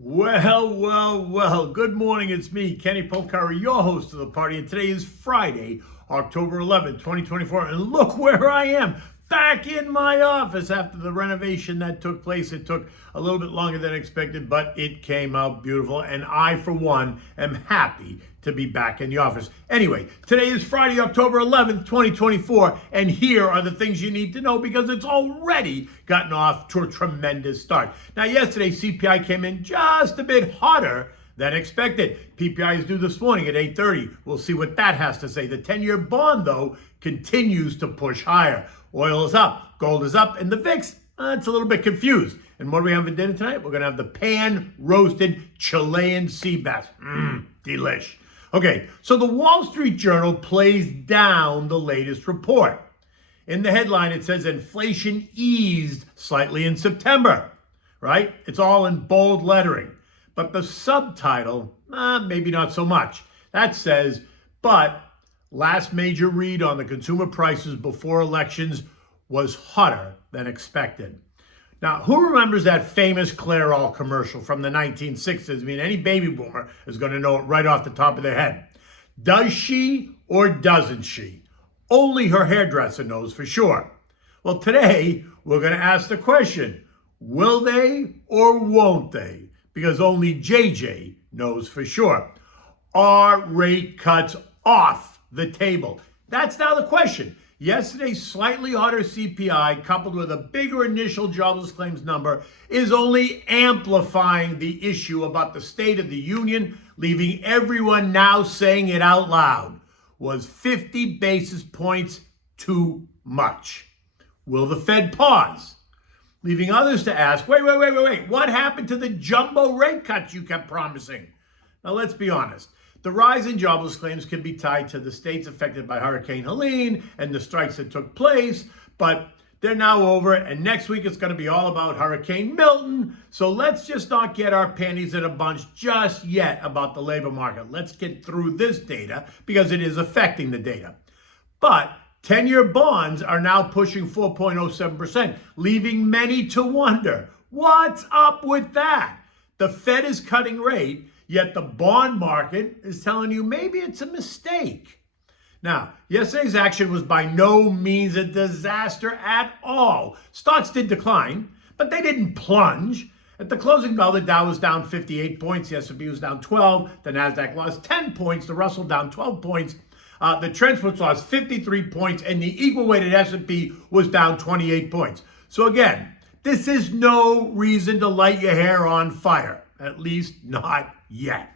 Well. Good morning. It's me, Kenny Polcari, your host of the party. And today is Friday, October 11th, 2024. And look where I am, back in my office after the renovation that took place. It took a little bit longer than expected, but it came out beautiful. And I, for one, am happy to be back in the office. Anyway, today is Friday, October 11th, 2024. And here are the things you need to know because it's already gotten off to a tremendous start. Now, yesterday, CPI came in just a bit hotter than expected. PPI is due this morning at 8:30. We'll see what that has to say. The 10-year bond, though, continues to push higher. Oil is up, gold is up, and the VIX, it's a little bit confused. And what do we have for dinner tonight? We're going to have the pan-roasted Chilean sea bass. Delish. Okay, so the Wall Street Journal plays down the latest report. In the headline, it says inflation eased slightly in September, right? It's all in bold lettering. But the subtitle, maybe not so much. That says, but last major read on the consumer prices before elections was hotter than expected. Now, who remembers that famous Clairol commercial from the 1960s? I mean, any baby boomer is going to know it right off the top of their head. Does she or doesn't she? Only her hairdresser knows for sure. Well, today, we're going to ask the question, will they or won't they? Because only JJ knows for sure. Are rate cuts off the table? That's now the question. Yesterday's slightly hotter CPI, coupled with a bigger initial jobless claims number, is only amplifying the issue about the State of the Union, leaving everyone now saying it out loud. Was 50 basis points too much? Will the Fed pause? Leaving others to ask, wait, what happened to the jumbo rate cuts you kept promising? Now, let's be honest. The rise in jobless claims can be tied to the states affected by Hurricane Helene and the strikes that took place, but they're now over, and next week it's going to be all about Hurricane Milton. So let's just not get our panties in a bunch just yet about the labor market. Let's get through this data because it is affecting the data. But 10-year bonds are now pushing 4.07%, leaving many to wonder, what's up with that? The Fed is cutting rate, yet the bond market is telling you maybe it's a mistake. Now, yesterday's action was by no means a disaster at all. Stocks did decline, but they didn't plunge. At the closing bell, the Dow was down 58 points. The S&P was down 12. The NASDAQ lost 10 points. The Russell down 12 points. The Transports lost 53 points, and the equal-weighted S&P was down 28 points. So again, this is no reason to light your hair on fire, at least not yet.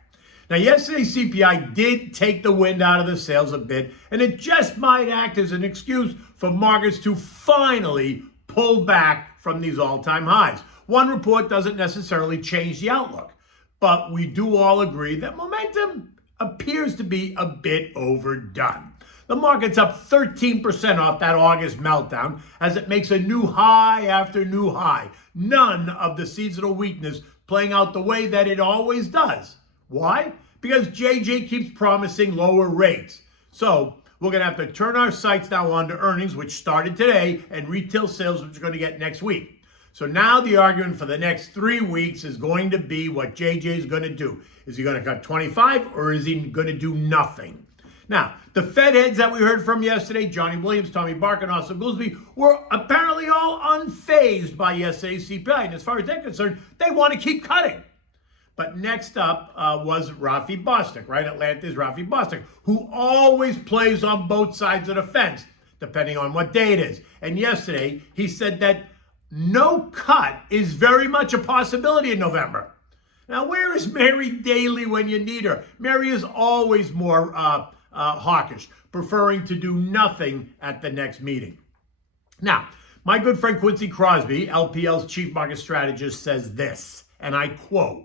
Now, yesterday's CPI did take the wind out of the sails a bit, and it just might act as an excuse for markets to finally pull back from these all-time highs. One report doesn't necessarily change the outlook, but we do all agree that momentum appears to be a bit overdone. The market's up 13% off that August meltdown as it makes a new high after new high. None of the seasonal weakness playing out the way that it always does. Why? Because JJ keeps promising lower rates. So we're going to have to turn our sights now on to earnings, which started today, and retail sales, which we're going to get next week. So now the argument for the next 3 weeks is going to be what JJ is going to do. Is he going to cut 25 or is he going to do nothing? Now, the Fed heads that we heard from yesterday, Johnny Williams, Tommy Barker, and Austin Goolsbee, were apparently all unfazed by yesterday's CPI. And as far as they're concerned, they want to keep cutting. But next up was Rafi Bostic, right? Atlanta's Rafi Bostic, who always plays on both sides of the fence, depending on what day it is. And yesterday, he said that no cut is very much a possibility in November. Now, where is Mary Daly when you need her? Mary is always more hawkish, preferring to do nothing at the next meeting. Now, my good friend Quincy Crosby, LPL's chief market strategist, says this, and I quote,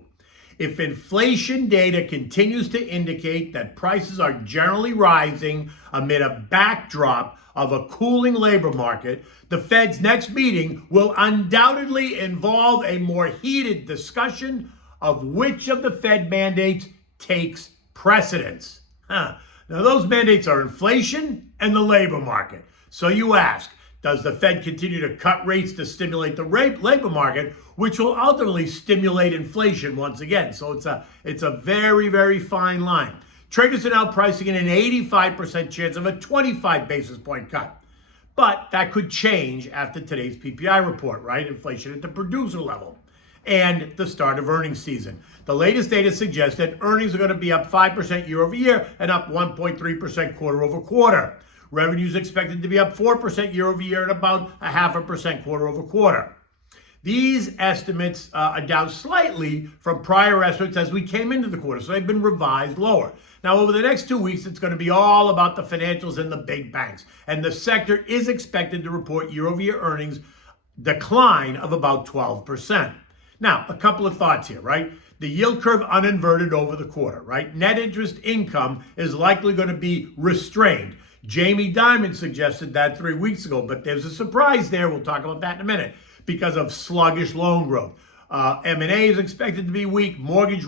if inflation data continues to indicate that prices are generally rising amid a backdrop of a cooling labor market, the Fed's next meeting will undoubtedly involve a more heated discussion of which of the Fed mandates takes precedence. Now, those mandates are inflation and the labor market. So you ask, Does the Fed continue to cut rates to stimulate the labor market, which will ultimately stimulate inflation once again? So it's a very, very fine line. Traders are now pricing in an 85% chance of a 25 basis point cut. But that could change after today's PPI report, right? Inflation at the producer level and the start of earnings season. The latest data suggests that earnings are going to be up 5% year over year and up 1.3% quarter over quarter. Revenues expected to be up 4% year over year and about 0.5% quarter over quarter. These estimates are down slightly from prior estimates as we came into the quarter, so they've been revised lower. Now, over the next 2 weeks, it's going to be all about the financials and the big banks, and the sector is expected to report year-over-year earnings decline of about 12%. Now, a couple of thoughts here, right? The yield curve uninverted over the quarter, right? Net interest income is likely going to be restrained. Jamie Dimon suggested that 3 weeks ago, but there's a surprise there. We'll talk about that in a minute because of sluggish loan growth. M&A is expected to be weak. Mortgage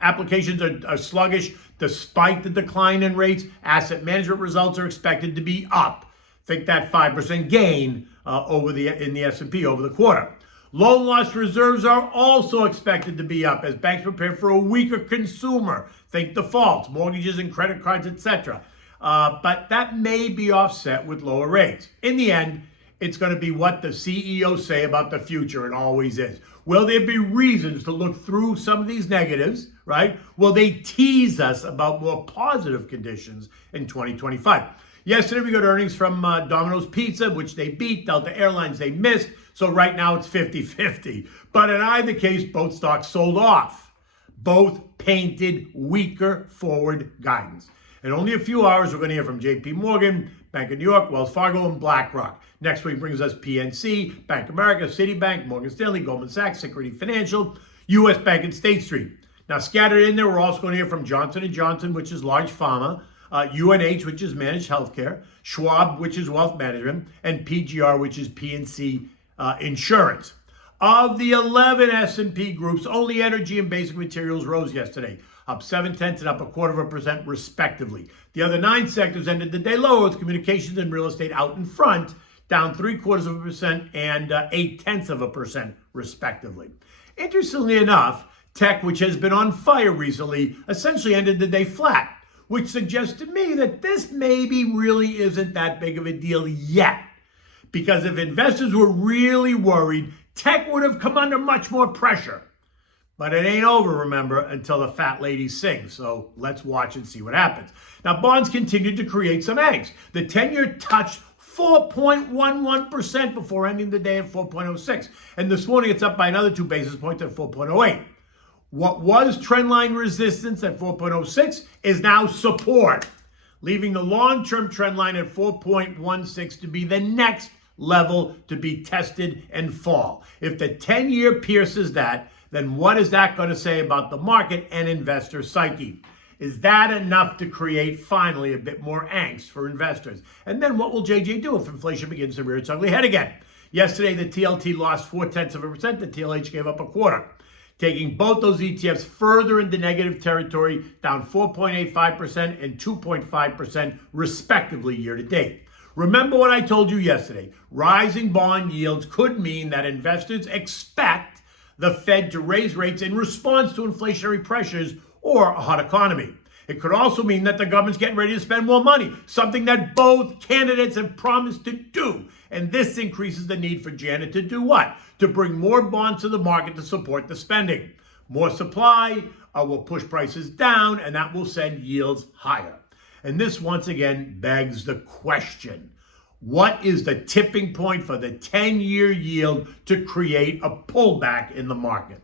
applications are sluggish despite the decline in rates. Asset management results are expected to be up. Think that 5% gain in the S&P over the quarter. Loan loss reserves are also expected to be up as banks prepare for a weaker consumer. Think defaults, mortgages and credit cards, etc. But that may be offset with lower rates. In the end, it's going to be what the CEOs say about the future. It always is. Will there be reasons to look through some of these negatives, right? Will they tease us about more positive conditions in 2025? Yesterday, we got earnings from Domino's Pizza, which they beat. Delta Airlines, they missed. So right now, it's 50-50. But in either case, both stocks sold off. Both painted weaker forward guidance. In only a few hours, we're going to hear from JP Morgan, Bank of New York, Wells Fargo, and BlackRock. Next week brings us PNC, Bank of America, Citibank, Morgan Stanley, Goldman Sachs, Security Financial, U.S. Bank, and State Street. Now, scattered in there, we're also going to hear from Johnson & Johnson, which is large pharma, UNH, which is managed healthcare, Schwab, which is wealth management, and PGR, which is PNC insurance. Of the 11 S&P groups, only energy and basic materials rose yesterday, up 0.7 and up 0.25% respectively. The other 9 sectors ended the day lower, with communications and real estate out in front, down 0.75% and 0.8% respectively. Interestingly enough, tech, which has been on fire recently, essentially ended the day flat, which suggests to me that this maybe really isn't that big of a deal yet. Because if investors were really worried, tech would have come under much more pressure. But it ain't over, remember, until the fat lady sings. So let's watch and see what happens. Now, bonds continued to create some angst. The 10-year touched 4.11% before ending the day at 4.06. And this morning, it's up by another 2 basis points at 4.08. What was trendline resistance at 4.06 is now support, leaving the long-term trend line at 4.16 to be the next level to be tested and fall. If the 10-year pierces that, then what is that going to say about the market and investor psyche? Is that enough to create finally a bit more angst for investors? And then what will JJ do if inflation begins to rear its ugly head again? Yesterday, the TLT lost 0.4%. The TLH gave up 0.25%. Taking both those ETFs further into negative territory, down 4.85% and 2.5% respectively year to date. Remember what I told you yesterday. Rising bond yields could mean that investors expect the Fed to raise rates in response to inflationary pressures or a hot economy. It could also mean that the government's getting ready to spend more money, something that both candidates have promised to do. And this increases the need for Janet to do what? To bring more bonds to the market to support the spending. More supply will push prices down, and that will send yields higher. And this once again begs the question, what is the tipping point for the 10-year yield to create a pullback in the market?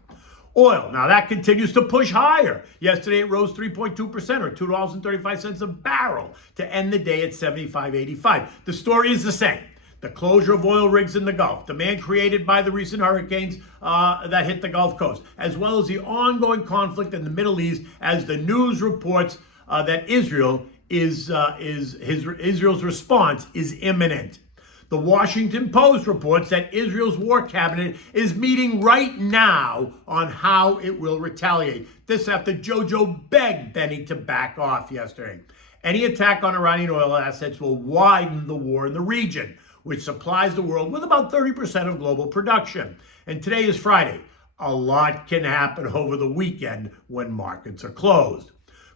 Oil, now that continues to push higher. Yesterday it rose 3.2% or $2.35 a barrel to end the day at $75.85. The story is the same. The closure of oil rigs in the Gulf, demand created by the recent hurricanes that hit the Gulf Coast, as well as the ongoing conflict in the Middle East as the news reports that Israel's response is imminent. The Washington Post reports that Israel's war cabinet is meeting right now on how it will retaliate. This after Jojo begged Benny to back off yesterday. Any attack on Iranian oil assets will widen the war in the region, which supplies the world with about 30% of global production. And today is Friday. A lot can happen over the weekend when markets are closed.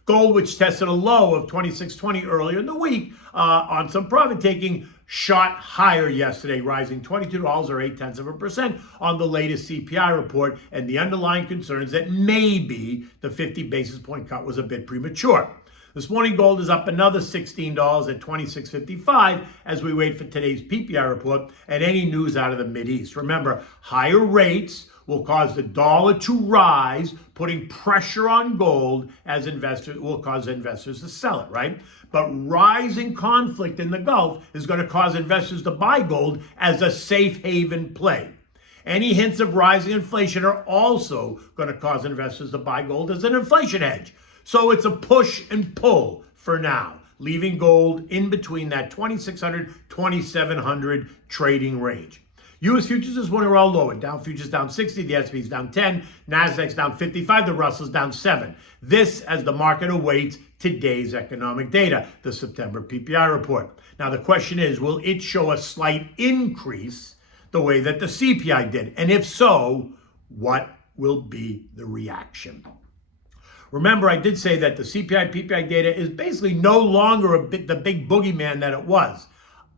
Gold, which tested a low of 26.20 earlier in the week on some profit taking, shot higher yesterday, rising $22 or 0.8% on the latest CPI report and the underlying concerns that maybe the 50 basis point cut was a bit premature. This morning, gold is up another $16 at 26.55 as we wait for today's PPI report and any news out of the Mideast. Remember, higher rates will cause the dollar to rise, putting pressure on gold as investors will cause investors to sell it, right? But rising conflict in the Gulf is going to cause investors to buy gold as a safe haven play. Any hints of rising inflation are also going to cause investors to buy gold as an inflation hedge. So it's a push and pull for now, leaving gold in between that 2,600, 2,700 trading range. U.S. futures this morning are all lower. Dow futures down 60, the S&P's down 10, Nasdaq's down 55, the Russell's down 7. This as the market awaits today's economic data, the September PPI report. Now the question is, will it show a slight increase the way that the CPI did? And if so, what will be the reaction? Remember, I did say that the CPI, PPI data is basically no longer the big boogeyman that it was,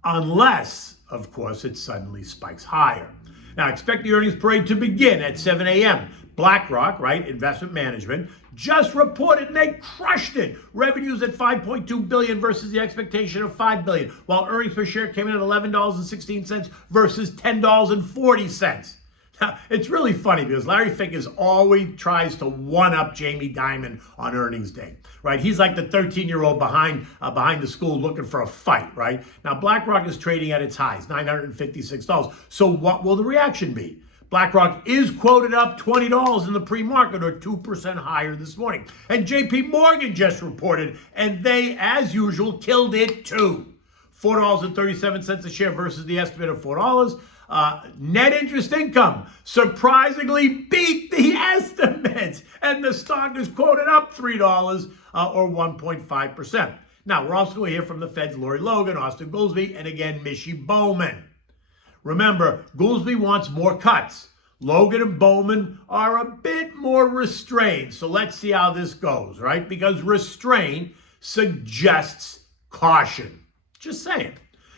unless, of course, it suddenly spikes higher. Now, expect the earnings parade to begin at 7 a.m. BlackRock, right, investment management, just reported and they crushed it. Revenues at $5.2 billion versus the expectation of $5 billion, while earnings per share came in at $11.16 versus $10.40. Now, it's really funny because Larry Fink always tries to one-up Jamie Dimon on earnings day, right? He's like the 13-year-old behind the school looking for a fight, right? Now, BlackRock is trading at its highs, $956. So what will the reaction be? BlackRock is quoted up $20 in the pre-market or 2% higher this morning. And JP Morgan just reported, and they, as usual, killed it too. $4.37 a share versus the estimate of $4. Net interest income surprisingly beat the estimates, and the stock is quoted up $3 or 1.5%. Now, we're also going to hear from the Fed's Lori Logan, Austin Goolsbee, and again, Mishy Bowman. Remember, Goolsbee wants more cuts. Logan and Bowman are a bit more restrained. So let's see how this goes, right? Because restraint suggests caution. Just saying.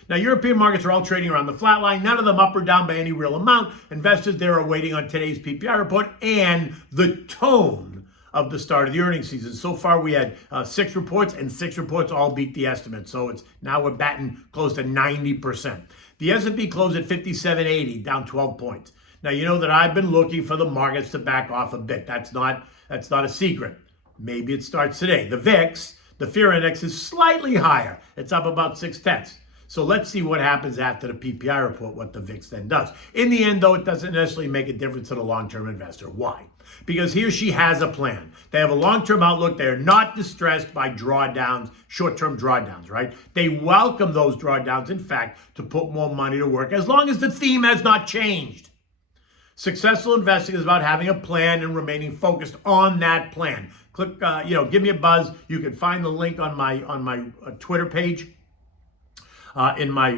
Now, European markets are all trading around the flat line, none of them up or down by any real amount. Investors there are waiting on today's PPI report and the tone of the start of the earnings season. So far, we had 6 reports, and 6 reports all beat the estimate. So now we're batting close to 90%. The S&P closed at 5780, down 12 points. Now, you know that I've been looking for the markets to back off a bit. That's not a secret. Maybe it starts today. The VIX, the fear index, is slightly higher. It's up about 0.6. So let's see what happens after the PPI report, what the VIX then does. In the end, though, it doesn't necessarily make a difference to the long-term investor. Why? Because he or she has a plan. They have a long-term outlook. They're not distressed by drawdowns, short-term drawdowns, right? They welcome those drawdowns, in fact, to put more money to work as long as the theme has not changed. Successful investing is about having a plan and remaining focused on that plan. Click, give me a buzz. You can find the link on my Twitter page. In my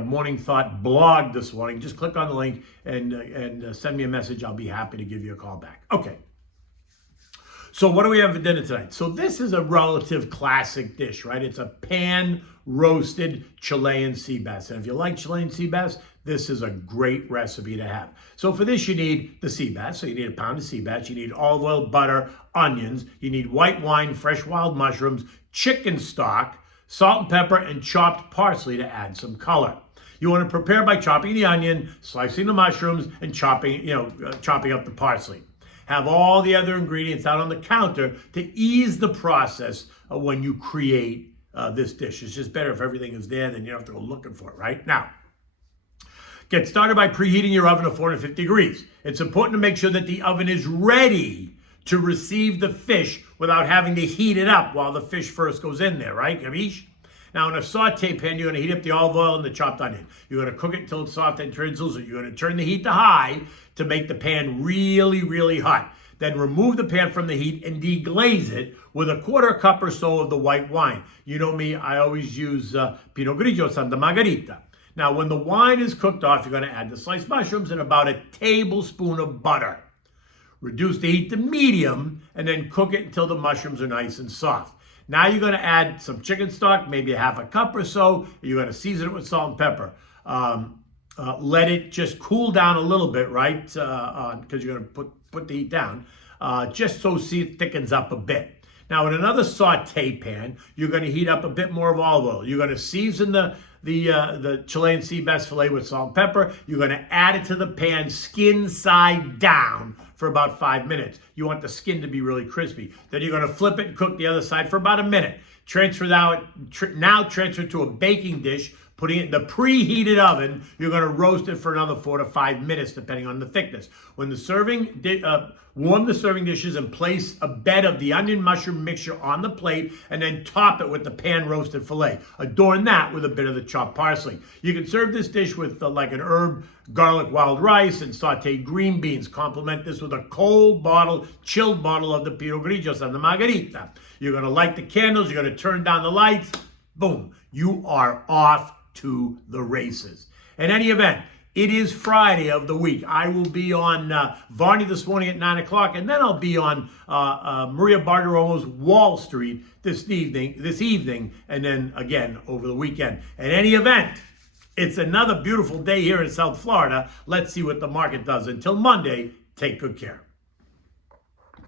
Morning Thought blog this morning. Just click on the link and send me a message. I'll be happy to give you a call back. Okay. So what do we have for dinner tonight? So this is a relative classic dish, right? It's a pan-roasted Chilean sea bass. And if you like Chilean sea bass, this is a great recipe to have. So for this, you need the sea bass. So you need a pound of sea bass. You need olive oil, butter, onions. You need white wine, fresh wild mushrooms, chicken stock, salt and pepper, and chopped parsley to add some color. You want to prepare by chopping the onion, slicing the mushrooms, and chopping up the parsley. Have all the other ingredients out on the counter to ease the process of when you create this dish. It's just better if everything is there, then you don't have to go looking for it, right? Now, get started by preheating your oven to 450 degrees. It's important to make sure that the oven is ready to receive the fish without having to heat it up while the fish first goes in there, right? Kavish? Now, in a saute pan, you're going to heat up the olive oil and the chopped onion. You're going to cook it until it's soft and turns loose. You're going to turn the heat to high to make the pan really, really hot. Then remove the pan from the heat and deglaze it with a quarter cup or so of the white wine. You know me, I always use Pinot Grigio Santa Margherita. Now, when the wine is cooked off, you're going to add the sliced mushrooms and about a tablespoon of butter. Reduce the heat to medium and then cook it until the mushrooms are nice and soft. Now you're going to add some chicken stock, maybe a half a cup or so. You're going to season it with salt and pepper. Let it just cool down a little bit, right? Because you're going to put the heat down, just so it thickens up a bit. Now, in another saute pan, you're going to heat up a bit more of olive oil. You're going to season the Chilean sea bass fillet with salt and pepper. You're going to add it to the pan, skin side down, for about 5 minutes. You want the skin to be really crispy. Then you're going to flip it and cook the other side for about a minute. Now transfer to a baking dish, putting it in the preheated oven. You're going to roast it for another 4 to 5 minutes, depending on the thickness. When the warm the serving dishes and place a bed of the onion mushroom mixture on the plate, and then top it with the pan roasted filet. Adorn that with a bit of the chopped parsley. You can serve this dish with like an herb, garlic, wild rice, and sauteed green beans. Complement this with a chilled bottle of the Pinot Grigio Santa Margherita. You're going to light the candles. You're going to turn down the lights. Boom. You are off to the races. In any event, it is Friday of the week. I will be on Varney this morning at 9 o'clock, and then I'll be on Maria Bartiromo's Wall Street this evening, and then again over the weekend. In any event, it's another beautiful day here in South Florida. Let's see what the market does. Until Monday, take good care.